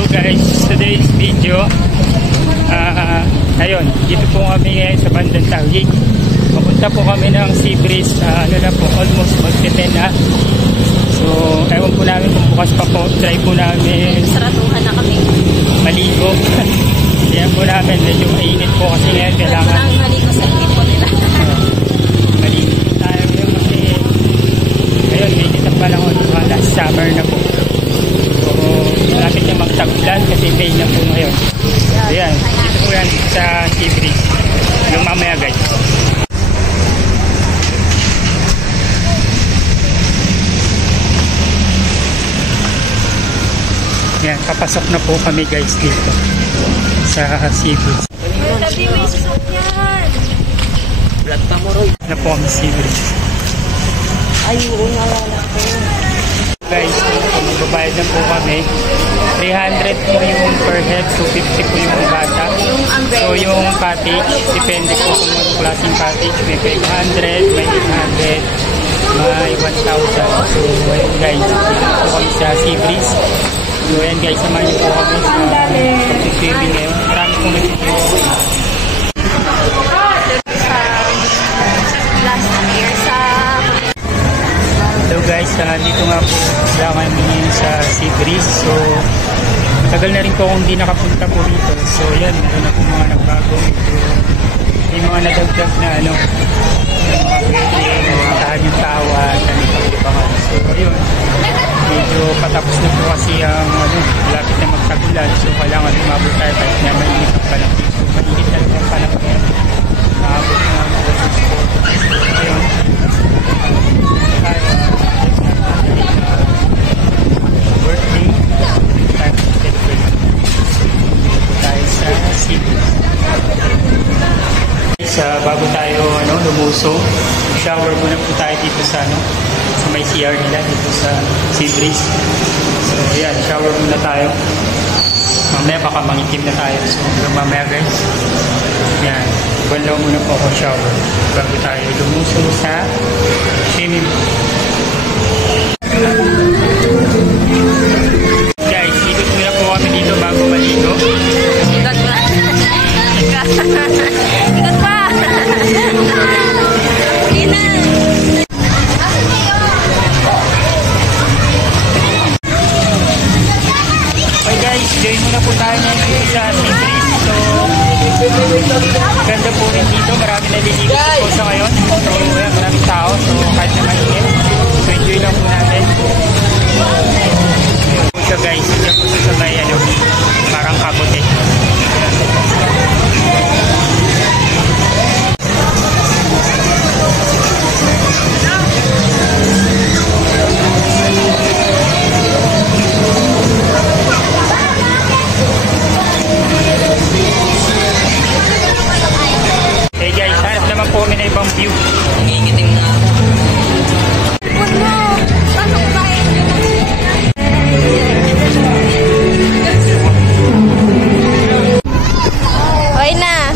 Hello guys, today's video ayun, dito po kami ngayon sa bandang Taguig. Papunta po kami ng Sea Breeze, ano na po, almost mag-10 na. So ewan po namin kung bukas pa po, try po namin saratuhan na kami maligo. Yan po namin, medyo mainit po kasi ngayon kailangan maligo sa init po nila. maligo tayo ngayon kasi ayun, mainit ang panahon, last summer na po. So malapit na magtagulan kasi May na po ngayon. So yan, dito po yan sa Sea Breeze. Yung mamaya guys. Yan, papasok na po kami guys dito sa Sea Breeze. Sabi may susok yan. Vlog pa mo Roy. Na po kami Sea Breeze. Ayun, nalala ko. Guys, magbabayad na po kami. 300 po yung per head, 250 po yung bata. So yung package, depende po kung anong klaseng package. May 500, may 800, may 1,000. So ayun guys, dito po kami sa Sea Breeze. So ayan guys, samahan niyo po kami sa pag-swimming ngayon. Marami pong nag-swimming. Hello guys, dito nga po sila kami ngayon sa Sea Breeze. So tagal na rin po kung hindi nakapunta po dito. So yan, meron na po mga nagbago. May mga nadagdag na ano, mga tahan yung tawa, tanipag-ibangan. So yun, medyo patapos na po kasi ang malapit na magtagulan. So kailangan umabot tayo kahit na mainit ang panahon. So mainit na rin ang panahon ngayon. Umabot na ang ayun. Birthday tayo celebrate tayo sa Sea Breeze. Bago tayo lumusong, shower muna po tayo dito sa sa may CR nila dito sa Sea Breeze. So yan, shower muna tayo. Mamaya baka mangitim na tayo. So mamaya guys, yan, banlaw muna po ako shower bago tayo lumusong sa swimming pool. Guys, ikot muna po kami dito bago maligo. Ikot pa. Ikot pa. Ina. Okay guys, join muna po tayo ngayon sa Sea Breeze. So, ganda po rin dito. Marami naliligo po sa ngayon. So, yan, maraming tao. So, kahit na mainit. So, enjoy lang po natin. So guys, dito po sa may parang kabote. Hey guys, hanap naman po kami na ibang view. Nangingiting na. Hoy na.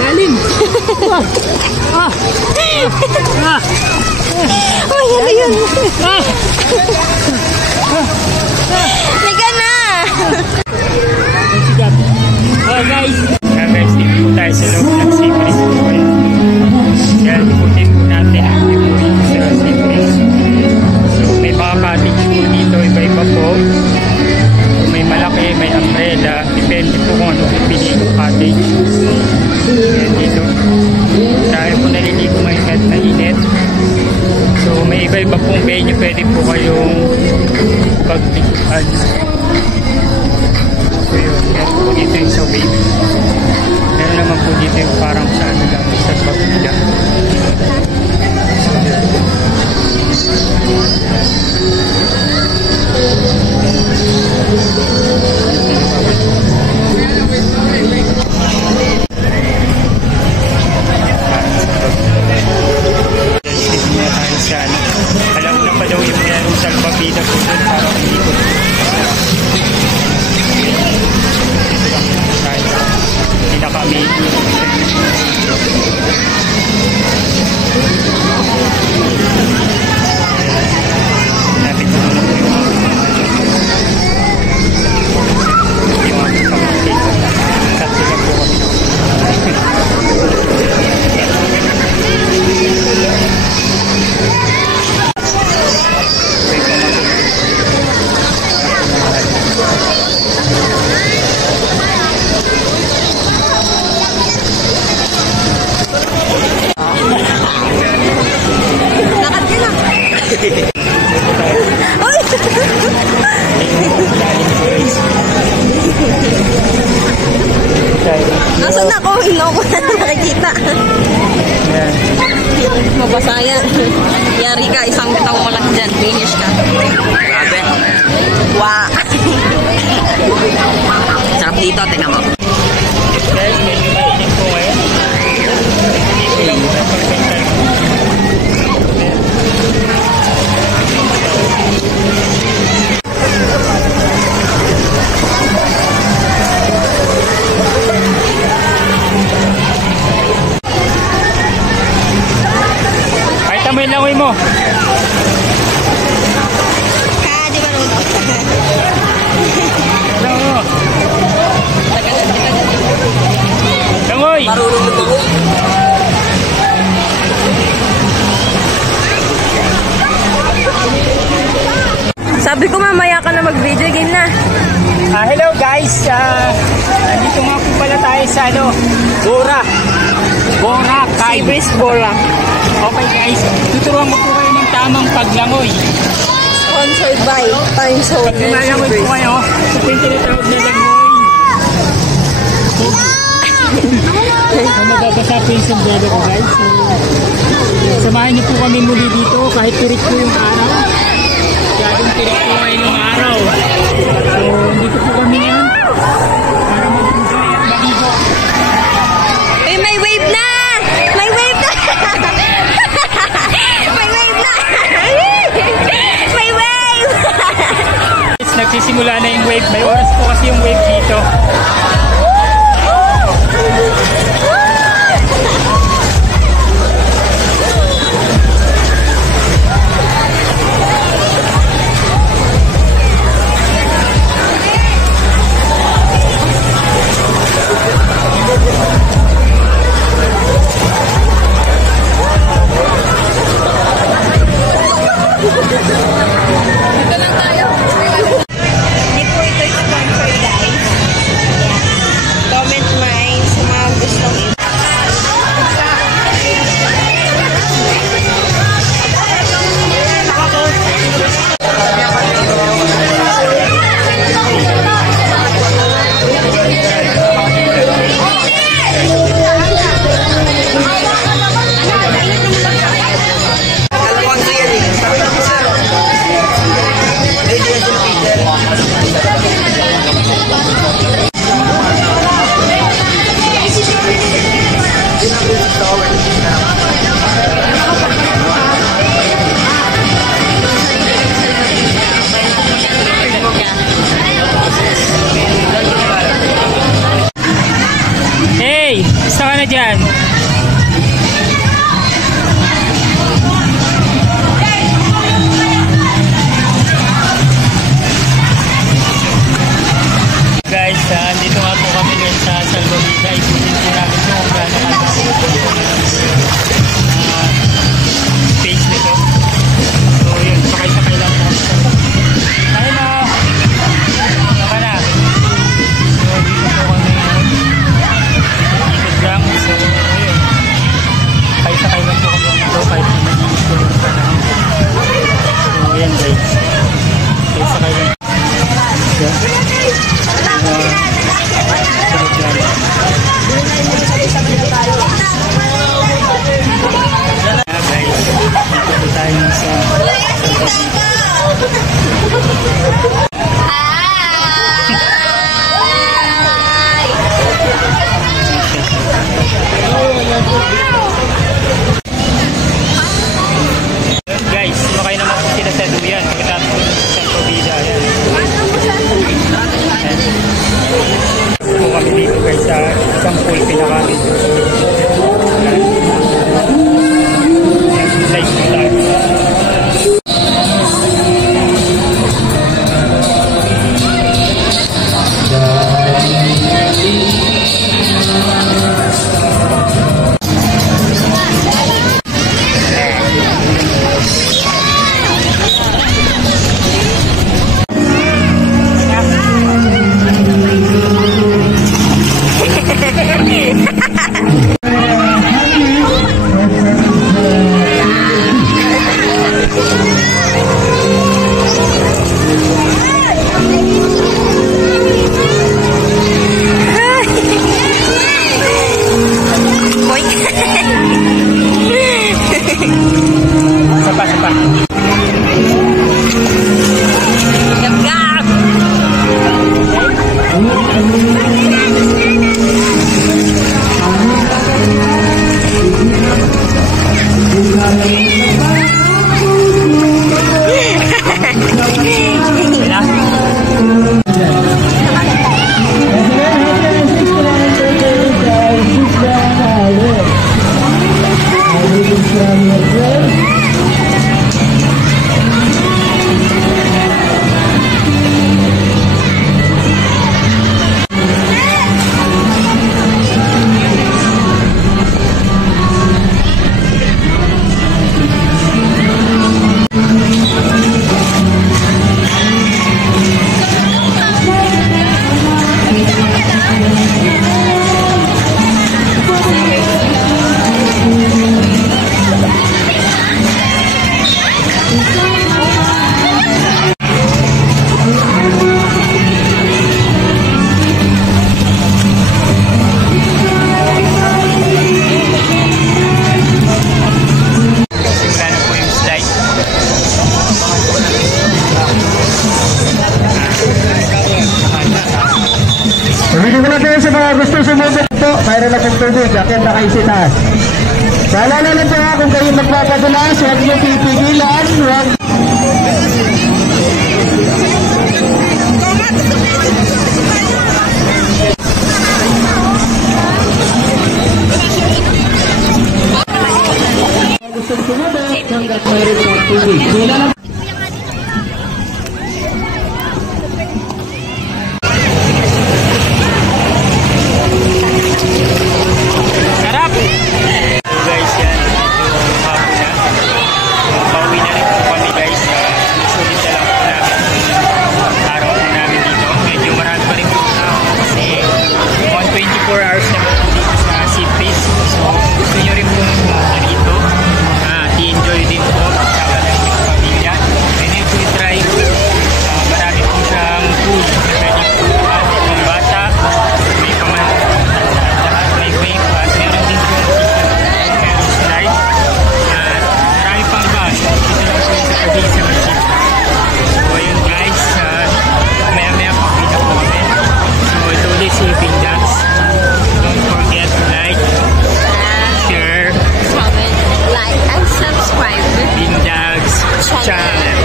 Galing! Hoy, ano yun? Liga na! Oh guys! Guys, dito po tayo sa loob ng Sea Breeze po. Yan, ikutin po natin ang dito sa Sea Breeze. So, may mga cottage po dito, iba-iba po. So, may malaki, may umbrella. Depende po kung ano pipili yung cottage. Yan dito. Dahil po naliligo ngayon kahit mainit. So, may iba-iba pong venue. Pwede po kayong pagliguan. So, yun. Yan po dito yung sa wave. Meron naman po dito yung parang sa ano lang, sa pagpila. So, yun. Alam na pa daw yung merong salbabida po doon para hindi po hindi na kami bitaw mo lang dyan. Finish ka. Grabe. Wow. Sarap dito, tingnan mo. Guys, medyo mainit po ngayon. Dito lang muna pagbenta. Ay, tamay langoy mo. Di ba nung Langoy. Langoy. Marunong lumangoy. Sabi ko mamaya ka na mag-video game na. Hello guys, nandito nga po pala tayo sa Boracay. Ibris Bora. Okay guys, tuturuan mo po kayo ng tamang paglangoy. Sponsored by Time Zone. Pag lumalangoy po kayo, ito yung tinatawag na langoy. Mababasa po yung sombrero ko guys. Samahan niyo po kami muli dito kahit tirik po yung araw. Masyadong tirik po ngayon yung araw. So, dito po kami ngayon para mag-enjoy at maligo. Uy, may wave na! May wave na! May wave na! May wave! Nagsisimula na yung wave. May oras po kasi yung wave dito. Hindi po ito sponsor guys. Comment mine sa mga gustong Hey! Basta ka na dyan! Guys, andito nga po kami ngayon sa Salvavida. Isusin po namin kung gaano kalaki space nito. So yun, sakay-sakay lang po. Ay na! Saka na! So dito po kami ngayon. Ikot lang. So yun. Sakay-sakay lang po kami dito kahit na nag-iisip yung panahon. So yan guys. Sakay-sakay lang. Guys, makay naman po sila sa duyan. Pagkatapos sa Provida. Ayan. Po kami dito guys sa isang pool pinakami. Like po tayo. mayroon na pong tubig. Akit na kayo sa taas. Paalala lang po kung kayo magpapadulas, huwag niyo pipigilan, huwag... Gusto sumunod hanggat mayroon ng tubig. Sila lang. Sarap! So guys, yan. Ito hapon na. So, pauwi na rin po kami guys. Sulit na lang po namin. Araw po namin dito. Medyo marami pa rin po tao kasi 124 hours na po dito sa Seafish. So gusto nyo rin po dito. I-enjoy din po. Kasama lang yung pamilya. And if we try, marami po siyang food. Pwede po mga bata. May lahat. May wave. At meron din po meron slide. At marami pang iba. Dito lang po yung sa pagiging sa machine. So ayun guys. Maya-maya po kita po kami. So ito ulit si Pindax. Don't forget to like, share, comment, like, and subscribe. Pindax channel.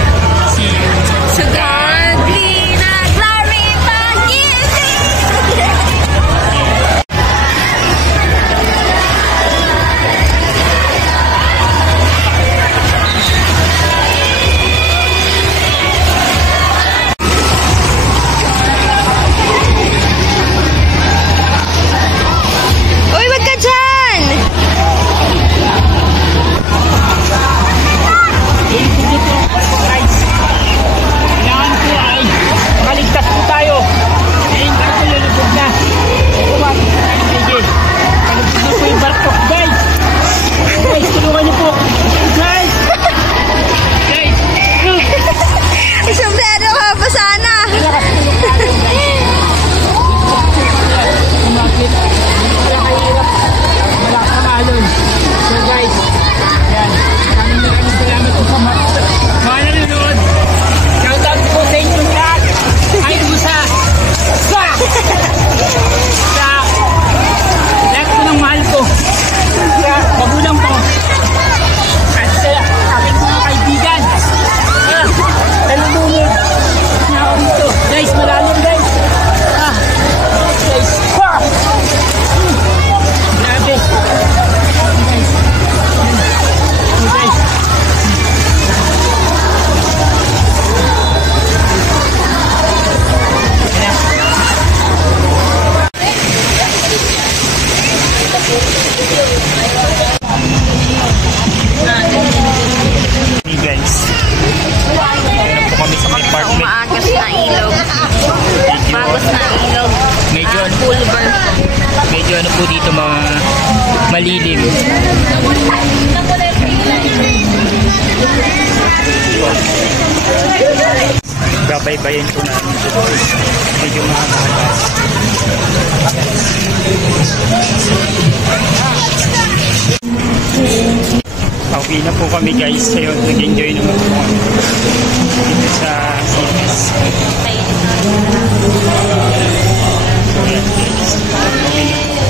See you. So God be the glory for giving. Uy, wag ka dyan! Guys, kailangan po ay makaligtas po tayo. Ngayon, barko lulubog na. Kumag, sige. Kalubog na po yung barko. Guys! Guys, tulungan niyo po. Guys! Guys! Sombrero ka pa sana! Umakit. Wala kahirap. Wala kamalon. So guys, yan. Maraming salamat po sa mga nanonood. Shoutout po sa inyo lahat. Ay po sa lahat po ng mahal ko. Sa magulang ko. At sa aking mga kaibigan. Nalulunod na ako dito. Guys, malalim guys. Guys. Grabe. Guys. Guys. Hey guys. Meron po kami sa apartment. Umaagos na ilog. Magos na ilog. Medyo Pulver. medyo ano po dito mga malilim. Babay-bayan po namin ito. Medyo mahaba. Pauwi na po kami guys. Ayun, nag-enjoy naman po kami dito sa Seafish. So, yan guys.